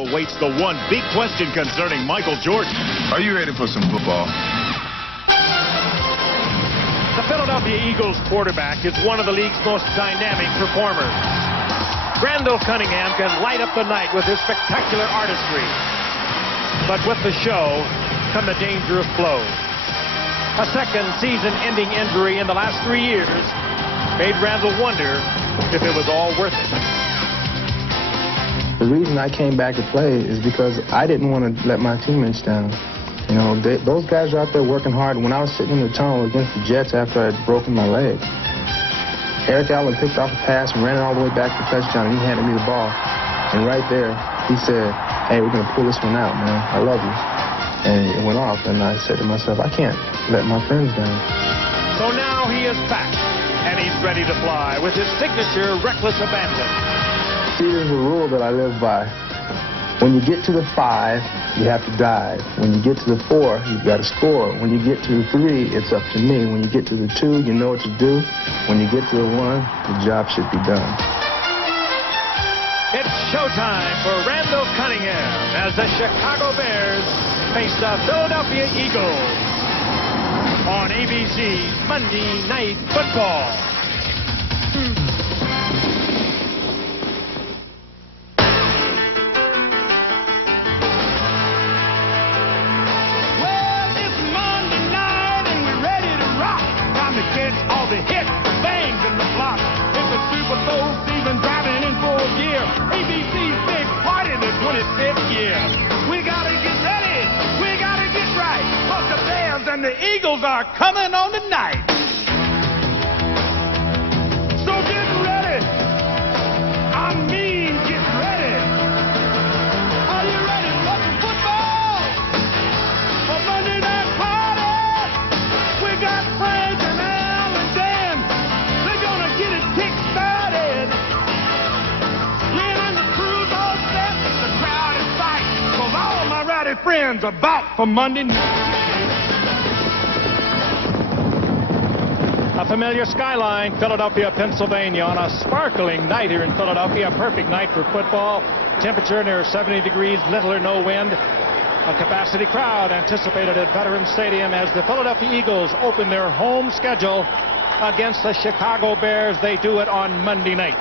Awaits the one big question concerning Michael Jordan. Are you ready for some football? The Philadelphia Eagles quarterback is one of the league's most dynamic performers. Randall Cunningham can light up the night with his spectacular artistry. But with the show come the dangerous blows. A second season-ending injury in the last 3 years made Randall wonder if it was all worth it. The reason I came back to play is because I didn't want to let my teammates down. You know, those guys are out there working hard. When I was sitting in the tunnel against the Jets after I had broken my leg, Eric Allen picked off a pass and ran it all the way back to touchdown, and he handed me the ball. And right there, he said, "Hey, we're going to pull this one out, man. I love you." And it went off, and I said to myself, I can't let my friends down. So now he is back, and he's ready to fly with his signature reckless abandon. See, there's a rule that I live by. When you get to the 5, you have to dive. When you get to the 4, you've got to score. When you get to the 3, it's up to me. When you get to the 2, you know what to do. When you get to the 1, the job should be done. It's showtime for Randall Cunningham as the Chicago Bears face the Philadelphia Eagles on ABC's Monday Night Football. All the hits, bangs, and the blocks. It's a Super Bowl season, driving in for a year. ABC's big party the 25th year. We gotta get ready, we gotta get right, 'cause the Bears and the Eagles are coming on tonight. So get ready. I mean, get ready. Are you ready for some football? For Monday Night Party, we got Frank and kick-started. Lynn and the crew's all set. The crowd is tight, 'cause all my rowdy friends are back for Monday night. A familiar skyline, Philadelphia, Pennsylvania, on a sparkling night here in Philadelphia. A perfect night for football. Temperature near 70 degrees, little or no wind. A capacity crowd anticipated at Veterans Stadium as the Philadelphia Eagles open their home schedule against the Chicago Bears. They do it on Monday night.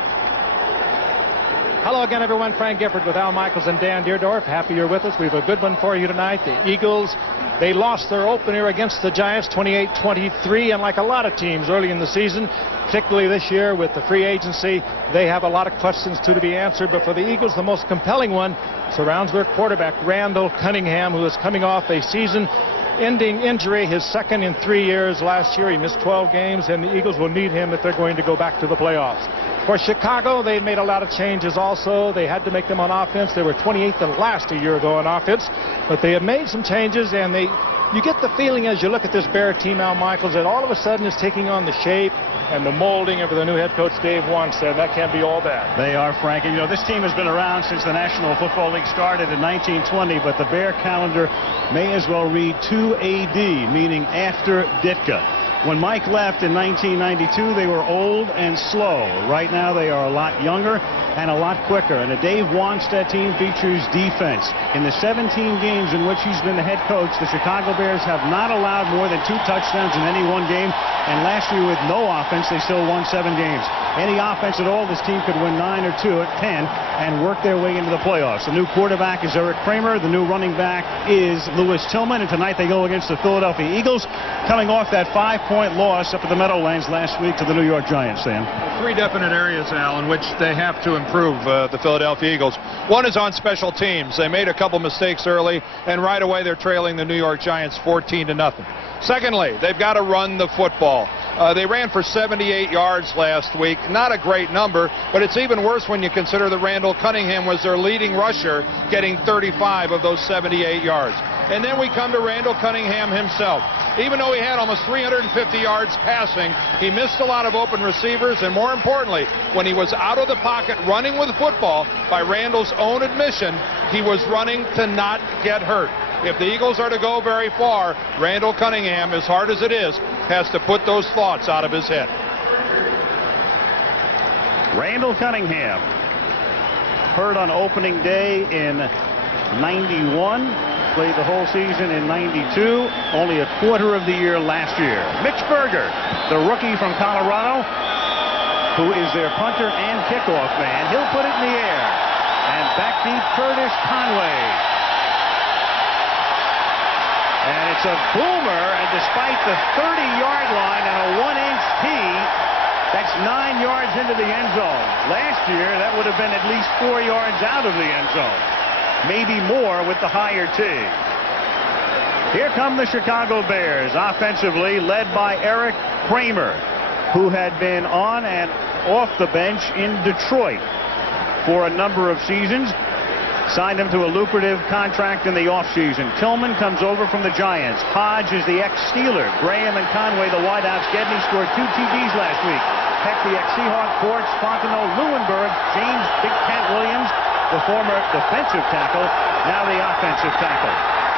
Hello again, everyone. Frank Gifford with Al Michaels and Dan Deerdorf. Happy you're with us. We have a good one for you tonight. The Eagles, they lost their opener against the Giants 28-23, and like a lot of teams early in the season, particularly this year with the free agency, they have a lot of questions to be answered. But for the Eagles, the most compelling one surrounds their quarterback, Randall Cunningham, who is coming off a season-ending injury, his second in 3 years. Last year he missed 12 games, and the Eagles will need him if they're going to go back to the playoffs. For Chicago, they made a lot of changes also. They had to make them on offense. They were 28th and last a year ago on offense, but they have made some changes, and you get the feeling as you look at this Bear team, Al Michaels, that all of a sudden is taking on the shape and the molding of the new head coach Dave Wanstead. That can't be all bad. They are, Frank. And, you know, this team has been around since the National Football League started in 1920, but the Bear calendar may as well read 2 AD, meaning after Ditka. When Mike left in 1992, they were old and slow. Right now, they are a lot younger and a lot quicker. And the Dave Wanstead team features defense. In the 17 games in which he's been the head coach, the Chicago Bears have not allowed more than 2 touchdowns in any one game. And last year, with no offense, they still won 7 games. Any offense at all, this team could win 9 or 10 and work their way into the playoffs. The new quarterback is Eric Kramer. The new running back is Louis Tillman. And tonight they go against the Philadelphia Eagles, coming off that 5-point loss up at the Meadowlands last week to the New York Giants, Sam. 3 definite areas, Al, in which they have to improve, the Philadelphia Eagles. One is on special teams. They made a couple mistakes early, and right away they're trailing the New York Giants 14-0. Secondly, they've got to run the football. They ran for 78 yards last week. Not a great number, but it's even worse when you consider that Randall Cunningham was their leading rusher, getting 35 of those 78 yards. And then we come to Randall Cunningham himself. Even though he had almost 350 yards passing, he missed a lot of open receivers, and more importantly, when he was out of the pocket running with football, by Randall's own admission, he was running to not get hurt. If the Eagles are to go very far, Randall Cunningham, as hard as it is, has to put those thoughts out of his head. Randall Cunningham, heard on opening day in 91. Played the whole season in 92. Only a quarter of the year last year. Mitch Berger, the rookie from Colorado, who is their punter and kickoff man. He'll put it in the air. And back deep, Curtis Conway. And it's a boomer, and despite the 30-yard line and a 1-inch tee, that's 9 yards into the end zone. Last year, that would have been at least 4 yards out of the end zone. Maybe more with the higher tee. Here come the Chicago Bears, offensively led by Eric Kramer, who had been on and off the bench in Detroit for a number of seasons. Signed him to a lucrative contract in the offseason. Tillman comes over from the Giants. Hodge is the ex-Steeler. Graham and Conway, the wideouts. Gedney scored 2 TDs last week. Heck, the ex-Seahawk. Ports, Fontenot, Lewinberg, James Big Cat Williams, the former defensive tackle, now the offensive tackle.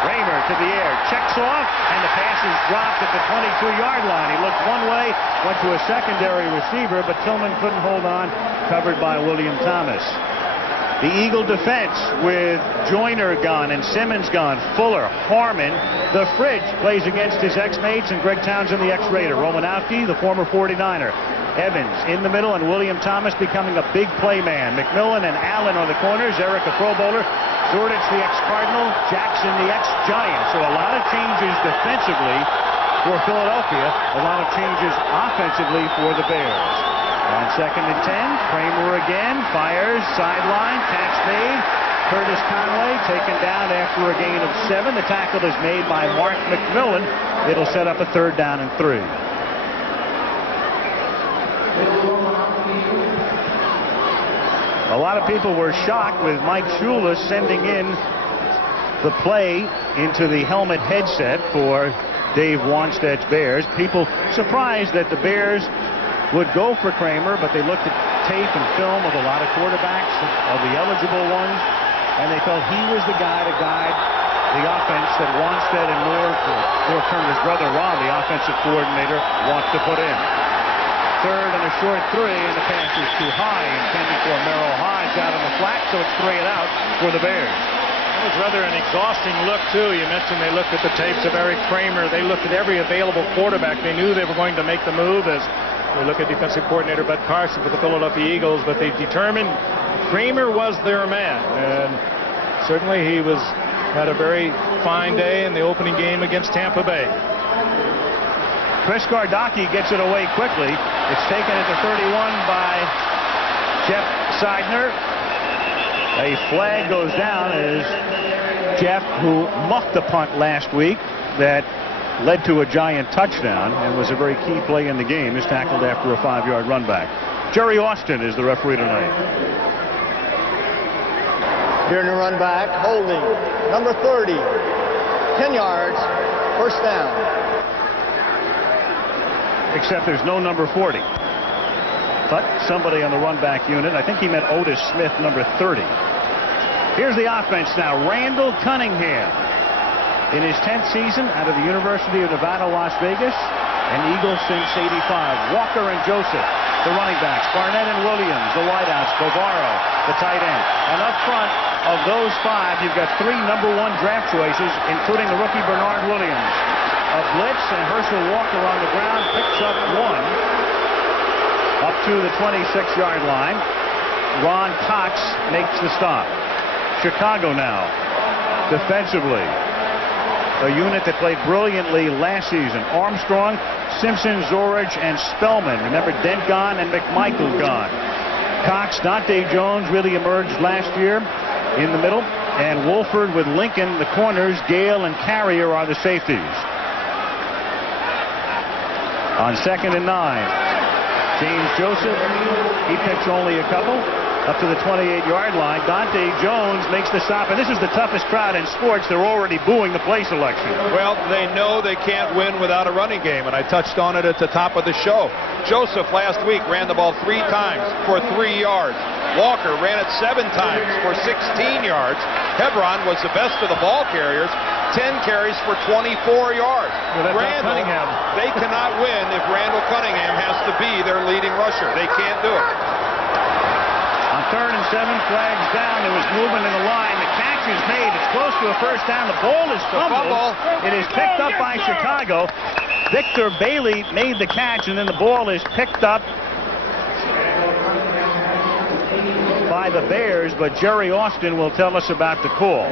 Kramer to the air, checks off, and the pass is dropped at the 22-yard line. He looked one way, went to a secondary receiver, but Tillman couldn't hold on, covered by William Thomas. The Eagle defense with Joyner gone and Simmons gone, Fuller, Harmon. The Fridge plays against his ex-mates, and Greg Townsend, the ex-Raider. Romanowski, the former 49er. Evans in the middle, and William Thomas becoming a big play man. McMillan and Allen on the corners. Eric, a Pro Bowler. Zordich, the ex-Cardinal. Jackson, the ex-Giant. So a lot of changes defensively for Philadelphia. A lot of changes offensively for the Bears. On 2nd and 10, Kramer again, fires, sideline, catch made. Curtis Conway taken down after a gain of 7. The tackle is made by Mark McMillan. It'll set up a 3rd down and 3. A lot of people were shocked with Mike Shula sending in the play into the helmet headset for Dave Wanstead's Bears. People surprised that the Bears would go for Kramer, but they looked at tape and film of a lot of quarterbacks, of the eligible ones, and they felt he was the guy to guide the offense that Wanstead and North Turner's brother Ron, the offensive coordinator, wants to put in. 3rd and a short 3, and the pass is too high, intended for Merrill Hodge out on the flat, so it's 3 and out for the Bears. It was rather an exhausting look, too. You mentioned they looked at the tapes of Eric Kramer. They looked at every available quarterback. They knew they were going to make the move as we look at defensive coordinator Bud Carson for the Philadelphia Eagles, but they determined Kramer was their man, and certainly he had a very fine day in the opening game against Tampa Bay. Chris Gardocki gets it away quickly. It's taken at the 31 by Jeff Seidner. A flag goes down as Jeff, who muffed the punt last week that led to a Giant touchdown and was a very key play in the game, is tackled after a 5-yard run back. Jerry Austin is the referee tonight. Here in the run back, holding, number 30, 10 yards, 1st down. Except there's no number 40. But somebody on the run back unit, I think he meant Otis Smith, number 30. Here's the offense now. Randall Cunningham in his 10th season out of the University of Nevada, Las Vegas, and Eagles since '85. Walker and Joseph, the running backs. Barnett and Williams, the wideouts. Bovaro, the tight end. And up front of those 5, you've got 3 number 1 draft choices, including the rookie Bernard Williams. A blitz, and Herschel Walker on the ground picks up 1 up to the 26-yard line. Ron Cox makes the stop. Chicago now defensively, a unit that played brilliantly last season. Armstrong, Simpson, Zorich, and Spellman. Remember, Dent gone and McMichael gone. Cox, Dante Jones really emerged last year in the middle, and Wolford with Lincoln, the corners. Gale and Carrier are the safeties. On 2nd and 9, James Joseph, he picks only a couple, up to the 28-yard line. Dante Jones makes the stop, and this is the toughest crowd in sports. They're already booing the play selection. Well, they know they can't win without a running game, and I touched on it at the top of the show. Joseph last week ran the ball 3 times for 3 yards. Walker ran it 7 times for 16 yards. Hebron was the best of the ball carriers, 10 carries for 24 yards. Well, Randall, they cannot win if Randall Cunningham has to be their leading rusher. They can't do it. On 3rd and 7, flags down. There was movement in the line. The catch is made. It's close to a first down. The ball is fumbled. It is picked up by Chicago. Victor Bailey made the catch, and then the ball is picked up by the Bears, but Jerry Austin will tell us about the call.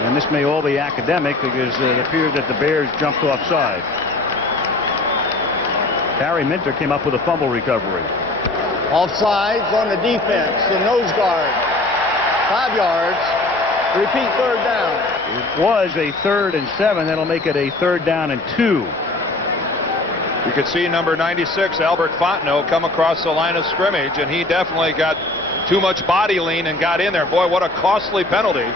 And this may all be academic because it appeared that the Bears jumped offside. Barry Minter came up with a fumble recovery. Offsides on the defense, the nose guard. 5 yards. Repeat third down. It was a 3rd and 7. That'll make it a 3rd down and 2. You could see number 96, Albert Fontenot, come across the line of scrimmage, and he definitely got too much body lean and got in there. Boy, what a costly penalty,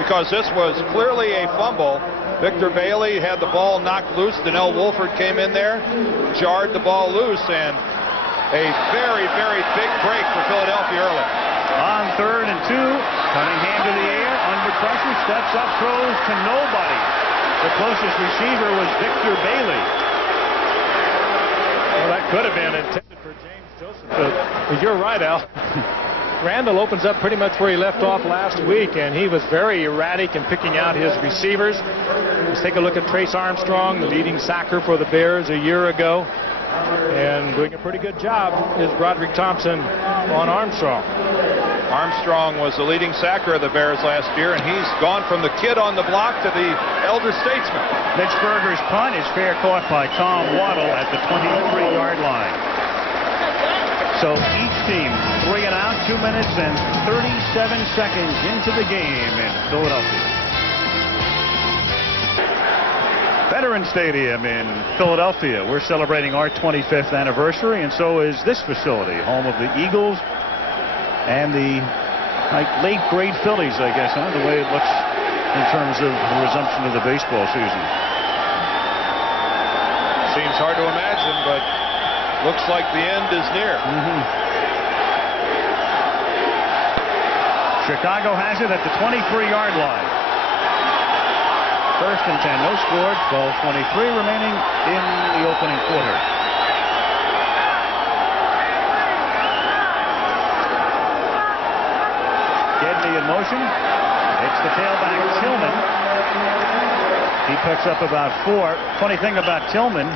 because this was clearly a fumble. Victor Bailey had the ball knocked loose. Donnell Wolford came in there, jarred the ball loose, and a very, very big break for Philadelphia early. On 3rd and 2, Cunningham to the air, under pressure, steps up, throws to nobody. The closest receiver was Victor Bailey. Well, that could have been intended for James Joseph. But you're right, Al. Randall opens up pretty much where he left off last week, and he was very erratic in picking out his receivers. Let's take a look at Trace Armstrong, the leading sacker for the Bears a year ago. And doing a pretty good job is Broderick Thompson on Armstrong. Armstrong was the leading sacker of the Bears last year, and he's gone from the kid on the block to the elder statesman. Mitch Berger's punt is fair caught by Tom Waddle at the 23-yard line. So each team 3 and out, 2 minutes and 37 seconds into the game in Philadelphia. Veterans Stadium in Philadelphia. We're celebrating our 25th anniversary, and so is this facility, home of the Eagles and the late great Phillies, I guess, huh? The way it looks in terms of the resumption of the baseball season. Seems hard to imagine, but looks like the end is near. Chicago has it at the 23-yard line. 1st and 10, no score, 12:23 remaining in the opening quarter. Gedney in motion. It's the tailback, Tillman. He picks up about 4. Funny thing about Tillman,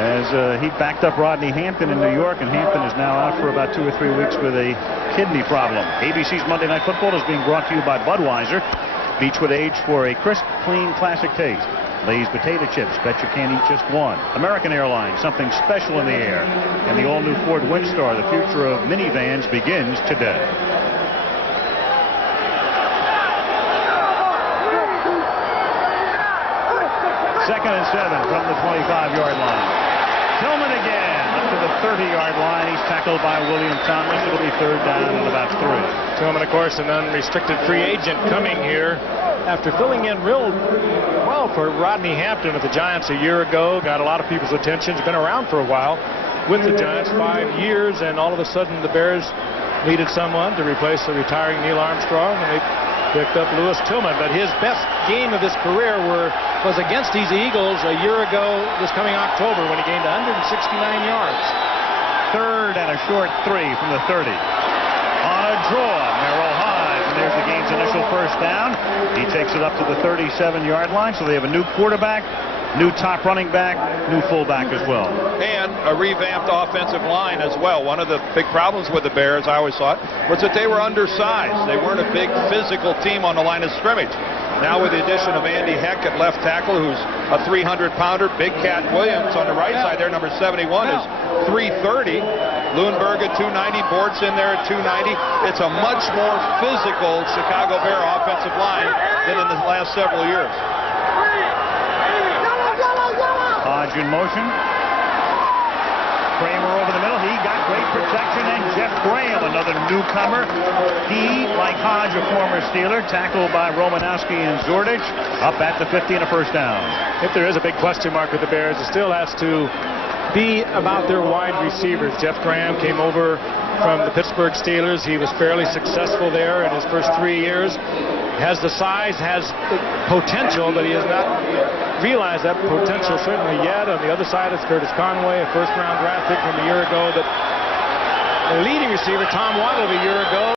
as he backed up Rodney Hampton in New York, and Hampton is now out for about 2 or 3 weeks with a kidney problem. ABC's Monday Night Football is being brought to you by Budweiser. Beechwood aged for a crisp, clean, classic taste. Lay's potato chips, bet you can't eat just one. American Airlines, something special in the air. And the all-new Ford Windstar, the future of minivans, begins today. Second and 7 from the 25-yard line. Tillman again up to the 30-yard line. He's tackled by William Thomas. It'll be 3rd down and about 3. Tillman, of course, an unrestricted free agent coming here after filling in real well for Rodney Hampton with the Giants a year ago. Got a lot of people's attention. He's been around for a while with the Giants, 5 years, and all of a sudden the Bears needed someone to replace the retiring Neil Armstrong, and they picked up Lewis Tillman. But his best game of his career was against these Eagles a year ago this coming October when he gained 169 yards. 3rd and a short 3 from the 30. On a draw, Merrill Hodge, and there's the game's initial first down. He takes it up to the 37-yard line, so they have a new quarterback, new top running back, new fullback as well. And a revamped offensive line as well. One of the big problems with the Bears, I always thought, was that they were undersized. They weren't a big physical team on the line of scrimmage. Now with the addition of Andy Heck at left tackle, who's a 300-pounder, Big Cat Williams on the right side there, number 71, is 330. Lundberg at 290, Bortz in there at 290. It's a much more physical Chicago Bear offensive line than in the last several years. Hodge in motion. Kramer over the middle. He got great protection, and Jeff Graham, another newcomer. He, like Hodge, a former Steeler, tackled by Romanowski and Zordich, up at the 50 and a first down. If there is a big question mark with the Bears, it still has to be about their wide receivers. Jeff Graham came over from the Pittsburgh Steelers. He was fairly successful there in his first 3 years. Has the size, has the potential, but he has not realized that potential certainly yet. On the other side is Curtis Conway, a first-round draft pick from a year ago. The leading receiver, Tom Waddle, of a year ago.